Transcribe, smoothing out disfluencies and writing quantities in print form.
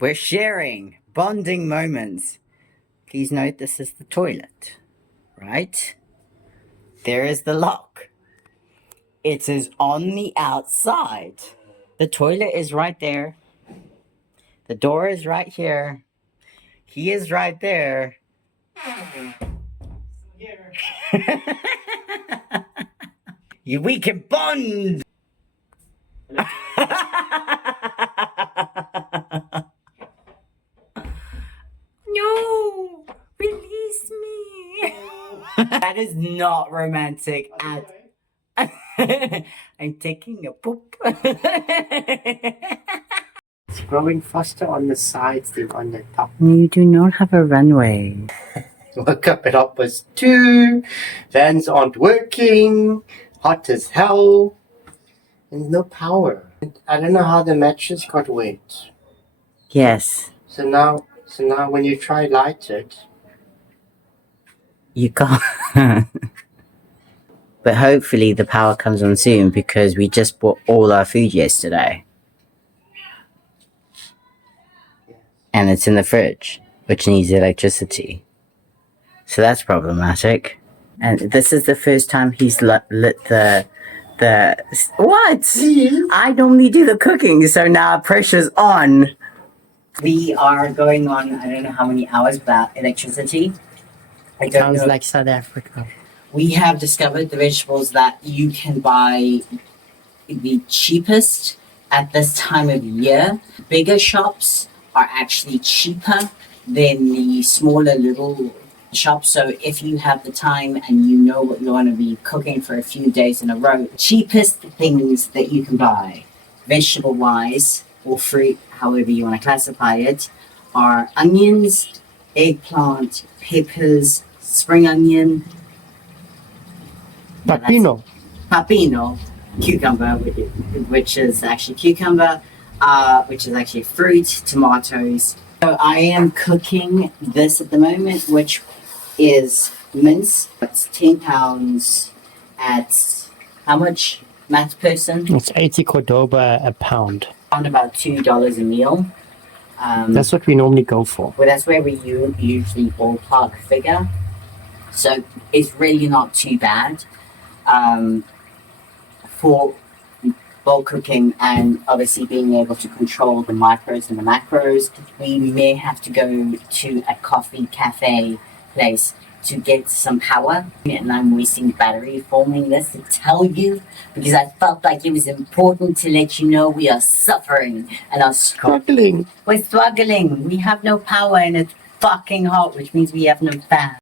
We're sharing bonding moments. Please note this is the toilet, right? There is the lock. It is on the outside. The toilet is right there. The door is right here. He is right there. Here. We can bond. No, release me. That is not romantic at I'm taking a poop. It's growing faster on the sides than on the top. You do not have a runway. Woke up at 2:30. Fans aren't working. Hot as hell. And no power. I don't know how the mattress got wet. Yes. So now when you try light it, you can't. But hopefully the power comes on soon because we just bought all our food yesterday. And it's in the fridge, which needs electricity. So that's problematic. And this is the first time he's lit the what? I normally do the cooking, so now pressure's on. We are going on, I don't know how many hours without electricity. Sounds like South Africa. We have discovered the vegetables that you can buy the cheapest at this time of year. Bigger shops are actually cheaper than the smaller little shops. So if you have the time and you know what you want to be cooking for a few days in a row, cheapest things that you can buy, vegetable wise or fruit, however you want to classify it, are onions, eggplant, peppers, spring onion, Pepino, cucumber, which is actually cucumber, which is actually fruit, tomatoes. So I am cooking this at the moment, which is mince. It's 10 pounds at how much, math person? It's 80 Cordoba a pound. Around about $2 a meal. That's what we normally go for. Well, that's where we usually ballpark figure. So it's really not too bad. For bulk cooking and obviously being able to control the micros and the macros, we may have to go to a coffee cafe place to get some power. And I'm wasting the battery filming this to tell you because I felt like it was important to let you know we are suffering and are Struggling. We're struggling. We have no power and it's fucking hot, which means we have no fan.